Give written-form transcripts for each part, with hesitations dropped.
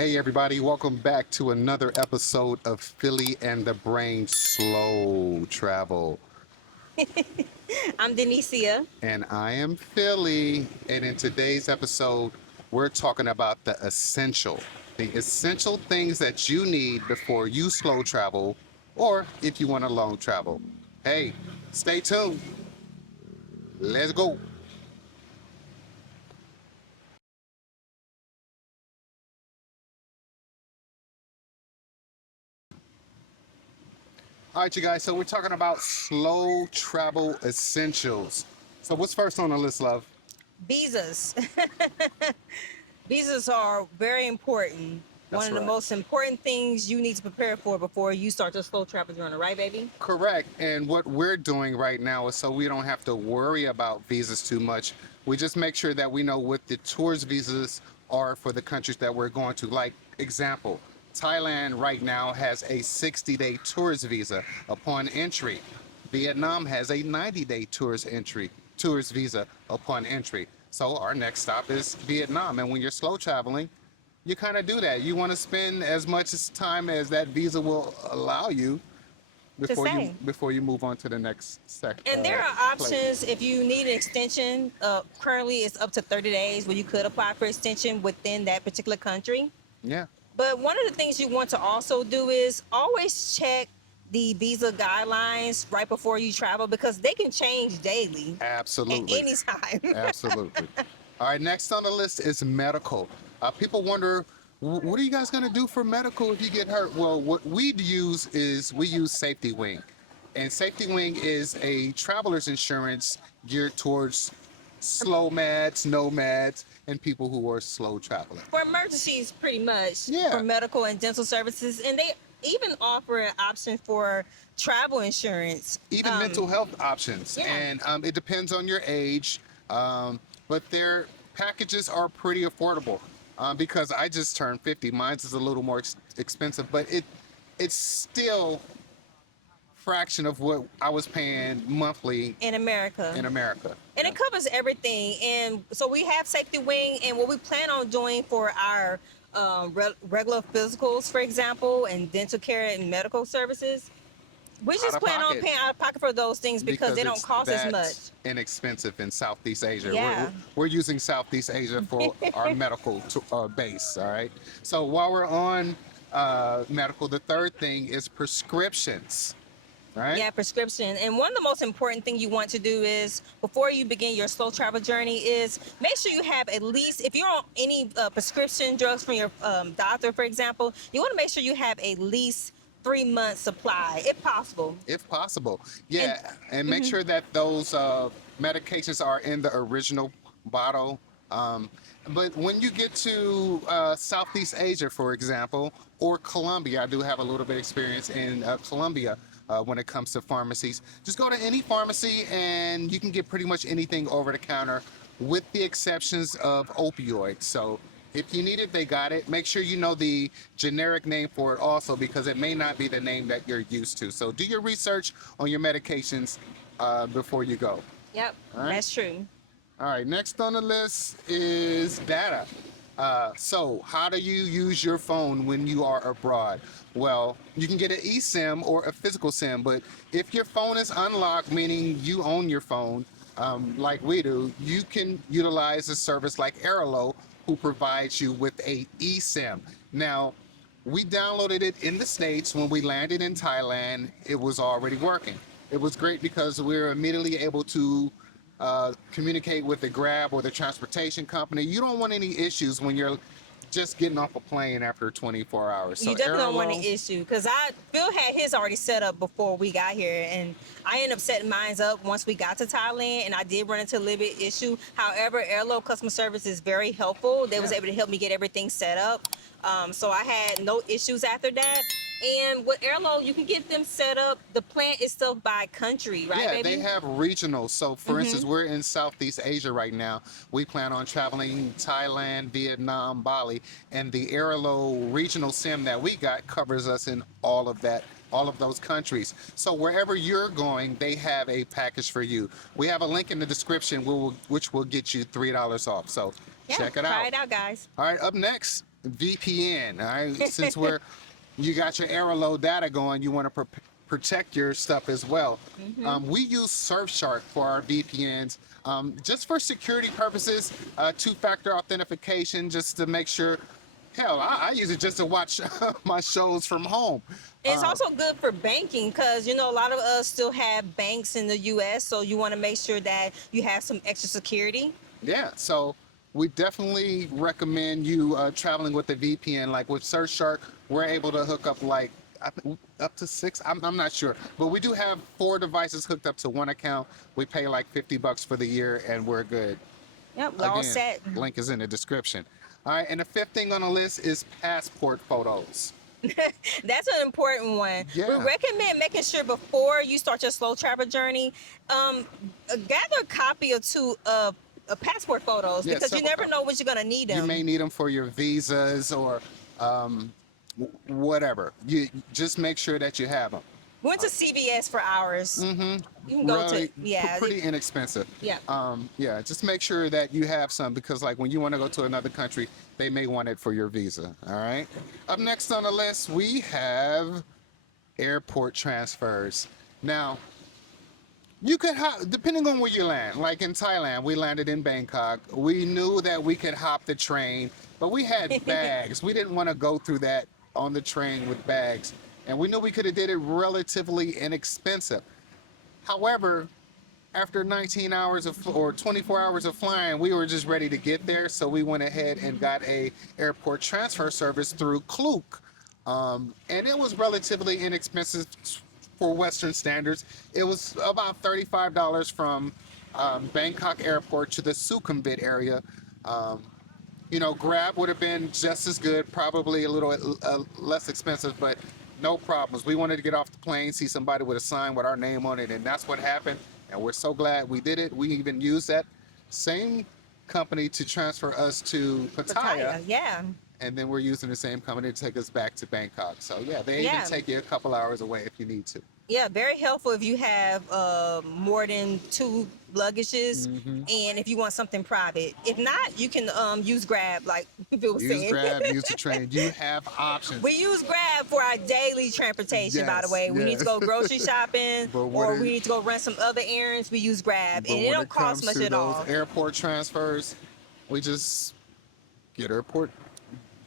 Hey everybody, welcome back to another episode of Philly and the Brain Slow Travel. I'm Denicia. And I am Philly, and in today's episode, we're talking about the essential things that you need before you slow travel or if you want to long travel. Hey, stay tuned. Let's go. All right, you guys, so we're talking about slow travel essentials. So what's first on the list, love? Visas. Visas are very important. One That's of the right. most important things you need to prepare for before you start your slow travel journey, right, baby? Correct. And what we're doing right now is so we don't have to worry about visas too much. We just make sure that we know what the tourist visas are for the countries that we're going to. Like, example, Thailand right now has a 60-day tourist visa upon entry. Vietnam has a 90-day tourist visa upon entry. So our next stop is Vietnam. And when you're slow traveling, you kind of do that. You want to spend as much time as that visa will allow you To say. before you move on to the next And there are place. options if you need an extension. Currently, it's up to 30 days where you could apply for extension within that particular country. Yeah, But one of the things you want to also do is always check the visa guidelines right before you travel because they can change daily at absolutely, any time. absolutely. All right, next on the list is medical. People wonder, what are you guys going to do for medical if you get hurt? Well, what we use is we use Safety Wing, and Safety Wing is a traveler's insurance geared towards slow mads, nomads, and people who are slow traveling. For emergencies, pretty much for Yeah, medical and dental services, and they even offer an option for travel insurance. even mental health options, Yeah, and it depends on your age, but their packages are pretty affordable. Because I just turned 50, mine's is a little more expensive, but it's still fraction of what I was paying monthly in America. in America. And it covers everything. And so we have Safety Wing, and what we plan on doing for our regular physicals, for example, and dental care and medical services, we Out just of plan on pocket paying out of pocket for those things because because they don't it's cost as that much. inexpensive in Southeast Asia. We're, Yeah. we're using Southeast Asia for our medical base. All right. So while we're on medical, the third thing is prescriptions. All right. Yeah, prescription. And one of the most important thing you want to do is before you begin your slow travel journey is make sure you have at least, if you're on any prescription drugs from your doctor, for example, you want to make sure you have at least 3 months supply, if possible. If possible. And Yeah, and make sure that those medications are in the original bottle. Um, but when you get to Southeast Asia, for example, or Colombia, I do have a little bit of experience in Colombia when it comes to pharmacies. Just go to any pharmacy and you can get pretty much anything over the counter with the exceptions of opioids. So if you need it, they got it. Make sure you know the generic name for it also because it may not be the name that you're used to. So do your research on your medications before you go. yep, All right. that's true. All right. Next on the list is data. So how do you use your phone when you are abroad? Well, you can get an eSIM or a physical SIM, but if your phone is unlocked, meaning you own your phone, like we do, you can utilize a service like Airlo, who provides you with a eSIM. Now, we downloaded it in the States when we landed in Thailand. It was already working. It was great because we were immediately able to communicate with the Grab or the transportation company. You don't want any issues when you're just getting off a plane after 24 hours. You So definitely don't want an Airlo, issue because Phil had his already set up before we got here, and I ended up setting mine up once we got to Thailand, and I did run into a little bit issue. However, Airlo customer service is very helpful. They was yeah. able to help me get everything set up, so I had no issues after that. And with Airlo, you can get them set up. The plan itself by country, right, Yeah, they baby? have regional. So, for instance, we're in Southeast Asia right now. We plan on traveling Thailand, Vietnam, Bali, and the Airlo regional SIM that we got covers us in all of those countries. So wherever you're going, they have a package for you. We have a link in the description which will get you $3 off. So Yeah, Check it try out. it out, guys. All right, up next, VPN. All right, since you got your error load data going, you want to protect your stuff as well. We use Surfshark for our VPNs, just for security purposes, two-factor authentication, just to make sure. Hell, I use it just to watch my shows from home. It's also good for banking because, you know, a lot of us still have banks in the U.S., so you want to make sure that you have some extra security. Yeah, so we definitely recommend you traveling with the VPN. Like with Surfshark, we're able to hook up like up to 6. I'm not sure, but we do have 4 devices hooked up to one account. We pay like $50 for the year, and we're good. Yep, we're all set. Link is in the description. All right, and the 5th thing on the list is passport photos. That's an important one. Yeah. We recommend making sure before you start your slow travel journey, gather a copy or 2 of passport photos, Yeah, because you never several know when you're gonna need them. You may need them for your visas or whatever. You just make sure that you have them. We went to CVS for ours. You can go Really, to, yeah. pretty inexpensive. Yeah. Yeah, just make sure that you have some, because like when you want to go to another country, they may want it for your visa. All right. Up next on the list, we have airport transfers. Now, you could depending on where you land. Like in Thailand, we landed in Bangkok. We knew that we could hop the train, but we had bags. We didn't want to go through that on the train with bags, and we knew we could have did it relatively inexpensive. However, after 19 hours or 24 hours of flying, we were just ready to get there, so we went ahead and got a airport transfer service through Klook, and it was relatively inexpensive for Western standards. It was about $35 from Bangkok Airport to the Sukhumvit area. You know, Grab would have been just as good, probably a little less expensive, but no problems. We wanted to get off the plane, see somebody with a sign with our name on it, and that's what happened. And we're so glad we did it. We even used that same company to transfer us to Pattaya. Yeah. And then we're using the same company to take us back to Bangkok. So yeah, they even take you a couple hours away if you need to. Yeah, very helpful if you have more than 2 luggages, and if you want something private. If not, you can use Grab, like Bill was saying. Use Grab, use the train. You have options. We use Grab for our daily transportation, by the way. We need to go grocery shopping, or we need to go run some other errands. We use Grab, and it don't cost much at all. Airport transfers, we just get airport.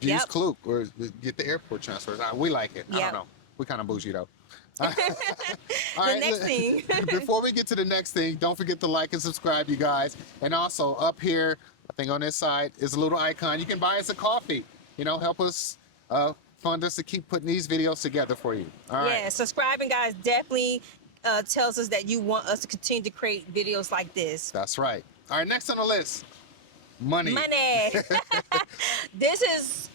Use Klook or get the airport transfers. We like it. I don't know. We kind of bougie though. All right, next thing. Before we get to the next thing, don't forget to like and subscribe, you guys. And also up here, I think on this side is a little icon. You can buy us a coffee. You know, help us fund us to keep putting these videos together for you. All right. Yeah, subscribing, guys, definitely tells us that you want us to continue to create videos like this. That's right. All right, next on the list, money. Money. This is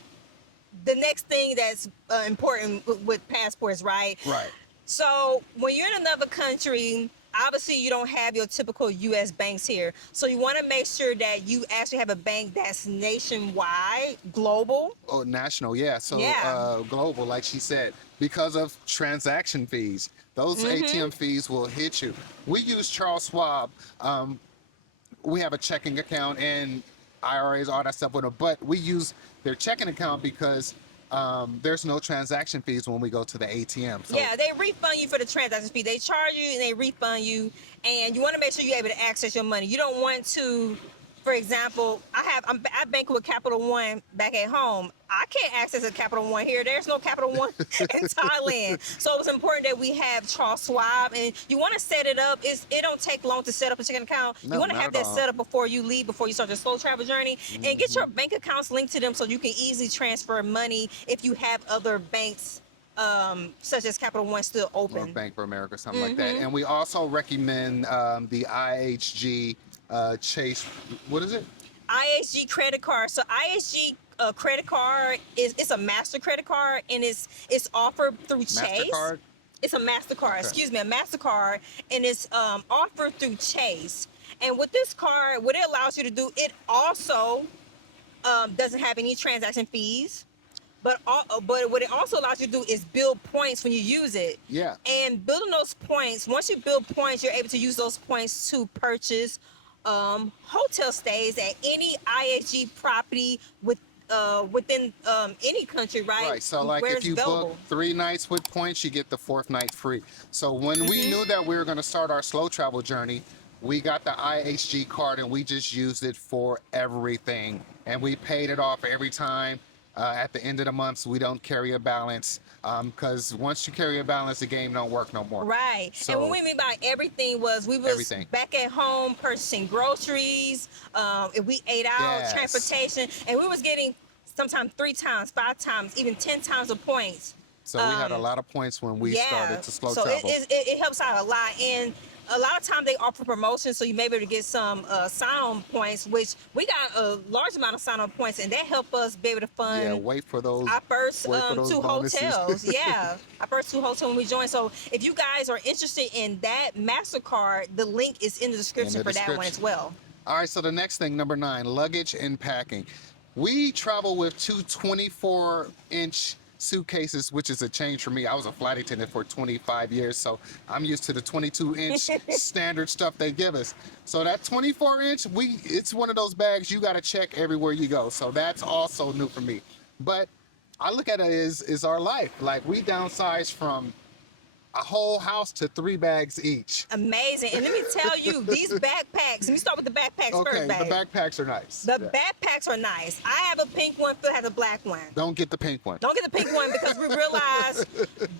the next thing that's important with passports, right? Right. So when you're in another country, obviously you don't have your typical U.S. banks here. So you want to make sure that you actually have a bank that's nationwide, global. Oh, national, yeah. So Yeah. Global, like she said, because of transaction fees. Those ATM fees will hit you. We use Charles Schwab. We have a checking account and IRAs, all that stuff with them, but we use their checking account because there's no transaction fees when we go to the ATM. So, Yeah, they refund you for the transaction fee. They charge you and they refund you, and you want to make sure you're able to access your money. You don't want to, for example, I bank with Capital One back at home. I can't access a Capital One here. There's no Capital One in Thailand. So it's important that we have Charles Schwab, and you want to set it up. It don't take long to set up a checking account. No, you want to not have at that all. set up before you leave, before you start your slow travel journey, and get your bank accounts linked to them so you can easily transfer money if you have other banks such as Capital One still open. or Bank of America, something like that. And we also recommend the IHG Chase. What is it? IHG credit card. So IHG credit card it's a Master credit card, and it's offered through Chase. MasterCard. It's a MasterCard. Okay. Excuse me, a MasterCard, and it's offered through Chase. And with this card, what it allows you to do, it also doesn't have any transaction fees. But what it also allows you to do is build points when you use it. Yeah. And building those points, once you build points, you're able to use those points to purchase hotel stays at any IHG property within any country, right? Right. So like Where if it's you book available. 3 nights with points, you get the fourth night free. So when we knew that we were going to start our slow travel journey, we got the IHG card and we just used it for everything. And we paid it off every time. At the end of the month, so we don't carry a balance. Because once you carry a balance, the game don't work no more. Right. And what So we mean by everything was we was everything. back at home purchasing groceries, if we ate out, Yes. transportation, and we was getting sometimes 3 times, 5 times, even 10 times the points. So we had a lot of points when we Yeah. started to slow So it, travel. it, it helps out a lot. And a lot of times they offer promotions, so you may be able to get some sign-on points, which we got a large amount of sign-on points, and that helped us be able to Yeah, fund wait for those. our first Wait for those two bonuses. hotels. Yeah, our first two hotels when we joined. So if you guys are interested in that MasterCard, the link is in the description for that one as description. well. All right, so the next thing, number 9, luggage and packing. We travel with two 24-inch suitcases, which is a change for me. I was a flight attendant for 25 years, so I'm used to the 22-inch standard stuff they give us. So that 24-inch, it's one of those bags you got to check everywhere you go. So that's also new for me. But I look at it as our life. Like we downsized from a whole house to 3 bags each. Amazing. And let me tell you, these backpacks, let me start with the backpacks Okay, first, the babe. backpacks are nice. The Yeah. backpacks are nice. I have a pink one, Phil has a black one. Don't get the pink one. Don't get the pink one because we realized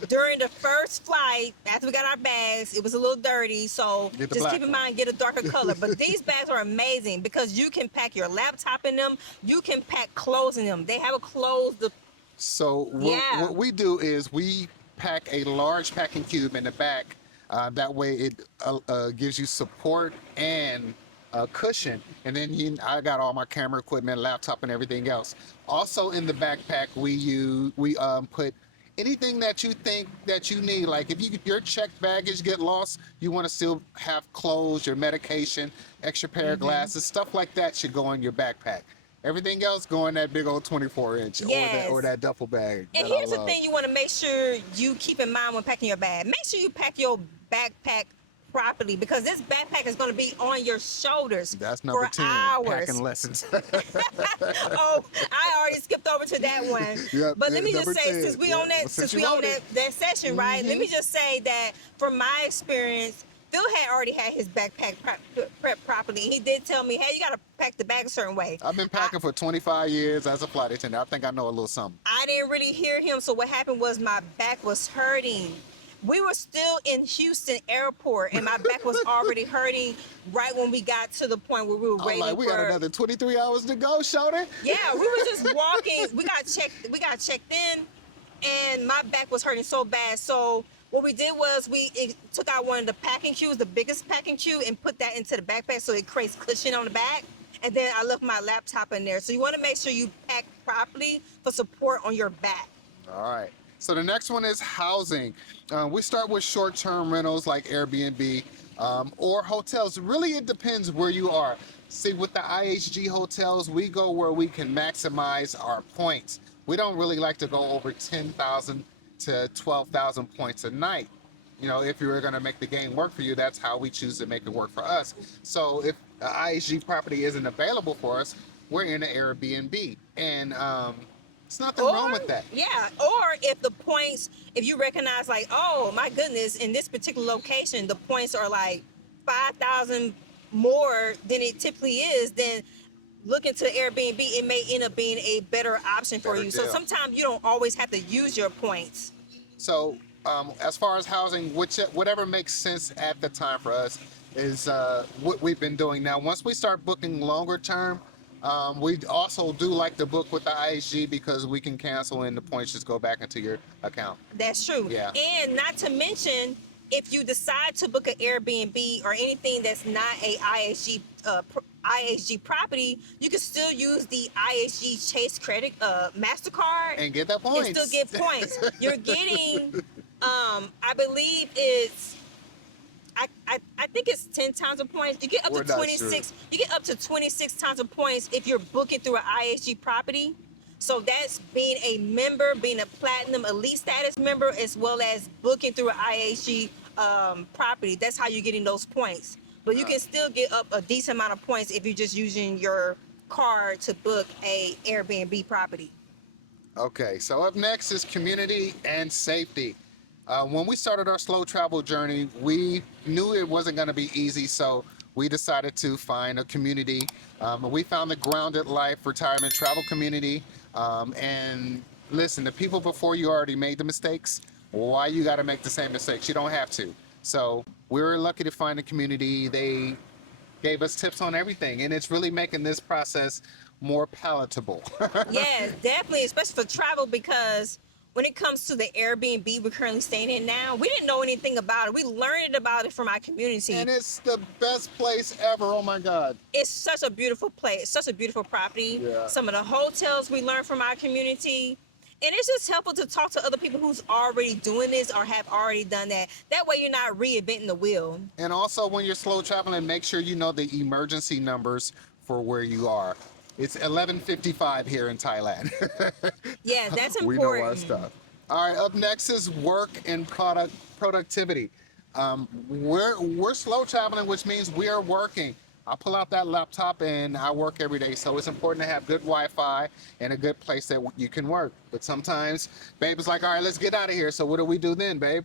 during the first flight, after we got our bags, it was a little dirty. So Get the just black keep in one. mind, get a darker color. But these bags are amazing because you can pack your laptop in them. You can pack clothes in them. They have a closed. So Yeah. what we do is we pack a large packing cube in the back. That way it gives you support and cushion. And then I got all my camera equipment, laptop, and everything else. Also in the backpack, we put anything that you think that you need. Like if your checked baggage get lost, you want to still have clothes, your medication, extra pair of glasses, stuff like that should go in your backpack. Everything else go in that big old 24-inch Yes. or that duffel bag. And that I here's the love. thing you want to make sure you keep in mind when packing your bag. Make sure you pack your backpack properly because this backpack is going to be on your shoulders That's number for 10, hours. packing lessons. Oh, I already skipped over to that one. Yep, But let me number just say, 10. since we Yeah, on that, well, since since we you on on it. that session, right? Let me just say that from my experience, Phil had already had his backpack prep properly. He did tell me, hey, you got to pack the bag a certain way. I've been packing for 25 years as a flight attendant. I think I know a little something. I didn't really hear him, so what happened was my back was hurting. We were still in Houston airport, and my back was already hurting right when we got to the point where we were I'm waiting like, we for. got another 23 hours to go, shoulder. Yeah, we were just walking. We got checked in, and my back was hurting so bad. So what we did was we took out one of the packing cubes, the biggest packing cube, and put that into the backpack so it creates cushion on the back. And then I left my laptop in there. So you want to make sure you pack properly for support on your back. All right. So the next one is housing. We start with short-term rentals like Airbnb or hotels. Really, it depends where you are. See, with the IHG hotels, we go where we can maximize our points. We don't really like to go over 10,000 to 12,000 points a night. You know, if you were going to make the game work for you, that's how we choose to make it work for us. So if the IHG property isn't available for us, we're in an Airbnb. And there's nothing wrong with that. Yeah, or if the points, if you recognize like, oh my goodness, in this particular location, the points are like 5,000 more than it typically is, then look into Airbnb. It may end up being a better option for Better you. So deal. sometimes you don't always have to use your points. So as far as housing, whatever makes sense at the time for us is what we've been doing. Now, once we start booking longer term, we also do like to book with the IHG because we can cancel and the points just go back into your account. That's true. Yeah. And not to mention, if you decide to book an Airbnb or anything that's not a IHG property, you can still use the IHG Chase Credit MasterCard And get that points. and still get points. You're getting, I believe it's, I think it's 10 times the points. You get up We're to not 26. sure. You get up to 26 times the points if you're booking through an IHG property. So that's being a member, being a platinum elite status member, as well as booking through an IHG property. That's how you're getting those points. but you can still get up a decent amount of points if you're just using your card to book a Airbnb property. Okay, so up next is community and safety. When we started our slow travel journey, we knew it wasn't going to be easy, so we decided to find a community. We found the Grounded Life Retirement Travel Community. And listen, the people before you already made the mistakes. Why you got to make the same mistakes? You don't have to. So we were lucky to find a community. They gave us tips on everything, and it's really making this process more palatable. Yeah, definitely, especially for travel, because when it comes to the Airbnb we're currently staying in now, we didn't know anything about it. We learned about it from our community. And it's the best place ever. Oh my God. It's such a beautiful place, such a beautiful property. Yeah. Some of the hotels we learned from our community. And it's just helpful to talk to other people who's already doing this or have already done that. That way you're not reinventing the wheel. And also, when you're slow traveling, make sure you know the emergency numbers for where you are. It's 11:55 here in Thailand. Yeah, that's important. We know our stuff. All right, up next is work and productivity. We're slow traveling, which means we are working. I pull out that laptop and I work every day, so it's important to have good Wi-Fi and a good place that you can work. But sometimes, babe is like, "All right, let's get out of here." So what do we do then, babe?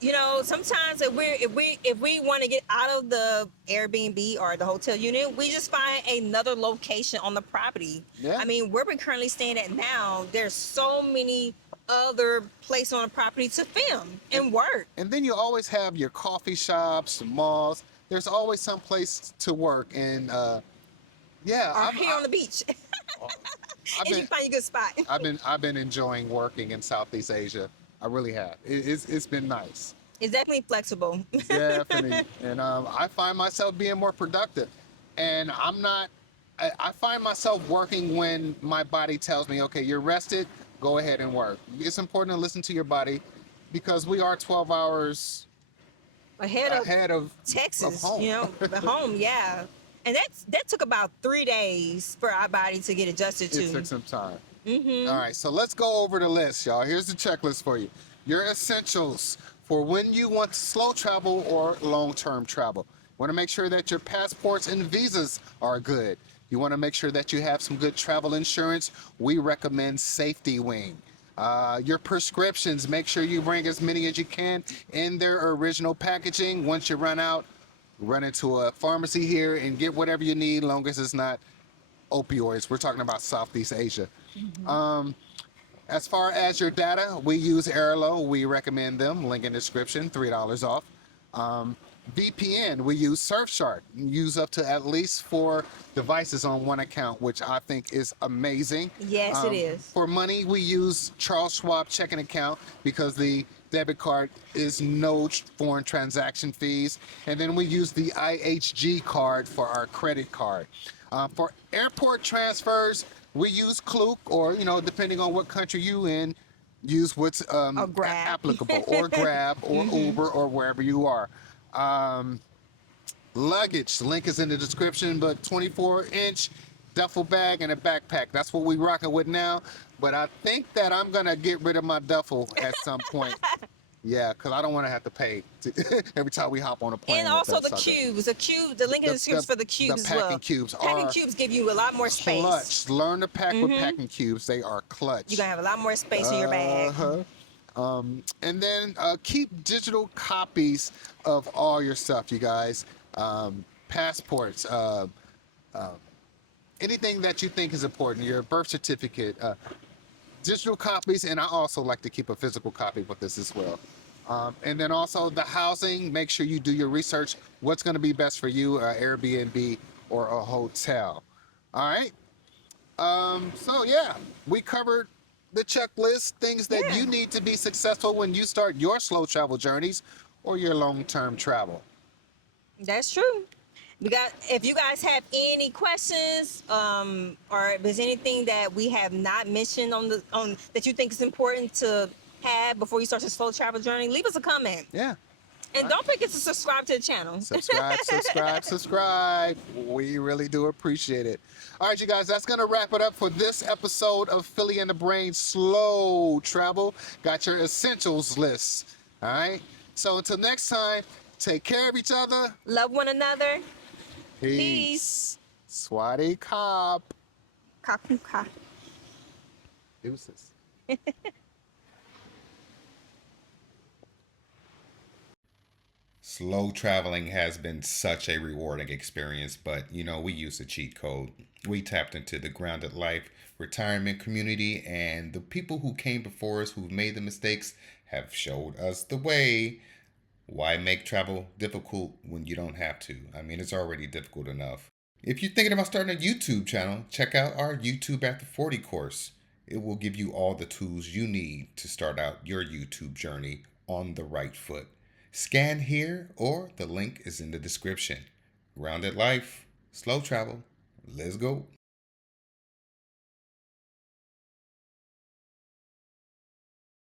You know, sometimes if we want to get out of the Airbnb or the hotel unit, we just find another location on the property. Yeah. I mean, where we're currently staying at now, there's so many other places on the property to film and work. And then you always have your coffee shops, malls. There's always some place to work, and yeah, Or here on the beach. I've If you been, find a good spot. I've been enjoying working in Southeast Asia. I really have. It's been nice. It's definitely flexible. Definitely. And I find myself being more productive. And I find myself working when my body tells me, okay, you're rested, go ahead and work. It's important to listen to your body because we are 12 hours ahead of Texas, of home. you know, the home, yeah. And that took about 3 days for our body to get adjusted to. It took some time. Mm-hmm. All right, so let's go over the list, y'all. Here's the checklist for you. Your essentials for when you want to slow travel or long-term travel. You want to make sure that your passports and visas are good. You want to make sure that you have some good travel insurance. We recommend Safety Wing. Your prescriptions, make sure you bring as many as you can in their original packaging. Once you run out, run into a pharmacy here and get whatever you need, long as it's not opioids. We're talking about Southeast Asia. Mm-hmm. As far as your data, we use Airlo. We recommend them. Link in the description, $3 off. VPN, we use Surfshark. Use up to at least 4 devices on one account, which I think is amazing. Yes, it is. For money, we use Charles Schwab checking account because the debit card is no foreign transaction fees. And then we use the IHG card for our credit card. For airport transfers, we use Klook, or, you know, depending on what country you in, use what's Grab. applicable, or Grab, or Uber, or wherever you are. Luggage, link is in the description, but 24-inch duffel bag and a backpack. That's what we rocking with now. But I think that I'm gonna get rid of my duffel at some point. Yeah, because I don't want to have to pay every time we hop on a plane. And also the cubes. The link in the description for the cubes as well. Packing cubes Packing cubes give you a lot more space. Clutch. Learn to pack with packing cubes. They are clutch. You're going to have a lot more space in your bag. And then keep digital copies of all your stuff, you guys. Passports, anything that you think is important, your birth certificate, digital copies, and I also like to keep a physical copy with this as well. And then also the housing, make sure you do your research. What's going to be best for you, Airbnb or a hotel. All right. So yeah, we covered the checklist, things that you need to be successful when you start your slow travel journeys or your long-term travel. That's true. If you guys have any questions, or if there's anything that we have not mentioned on that you think is important to have before you start your slow travel journey, leave us a comment. Yeah. And don't forget to subscribe to the channel. Subscribe. We really do appreciate it. All right, you guys, that's going to wrap it up for this episode of Philly and the Brain Slow Travel. Got your essentials list. All right. So until next time, Take care of each other. Love one another. Peace. Swati Cop. Kakuka. Deuces. Slow traveling has been such a rewarding experience, but we used a cheat code. We tapped into the grounded life, retirement community, and the people who came before us who've made the mistakes have showed us the way. Why make travel difficult when you don't have to? I mean, it's already difficult enough. If you're thinking about starting a YouTube channel, check out our YouTube After 40 course. It will give you all the tools you need to start out your YouTube journey on the right foot. Scan here or the link is in the description. Grounded life, slow travel. Let's go.